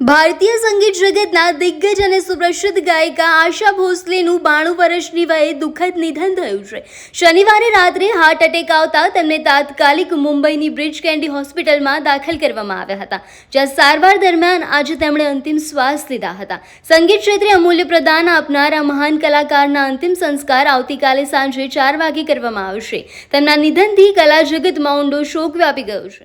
ભારતીય સંગીત જગતના દિગ્ગજ અને સુપ્રસિદ્ધ ગાયિકા આશા ભોસલેનું 92 વર્ષની વયે દુઃખદ નિધન થયું છે। શનિવારે રાત્રે હાર્ટ એટેક આવતા તેમને તાત્કાલિક મુંબઈની બ્રિજ કેન્ડી હોસ્પિટલમાં દાખલ કરવામાં આવ્યા હતા, જ્યાં સારવાર દરમિયાન આજે તેમણે અંતિમ શ્વાસ લીધા હતા। સંગીત ક્ષેત્રે અમૂલ્ય પ્રદાન આપનાર આ મહાન કલાકારના અંતિમ સંસ્કાર આવતીકાલે સાંજે 4 વાગે કરવામાં આવશે। તેમના નિધનથી કલા જગતમાં ઊંડો શોક વ્યાપી ગયો છે।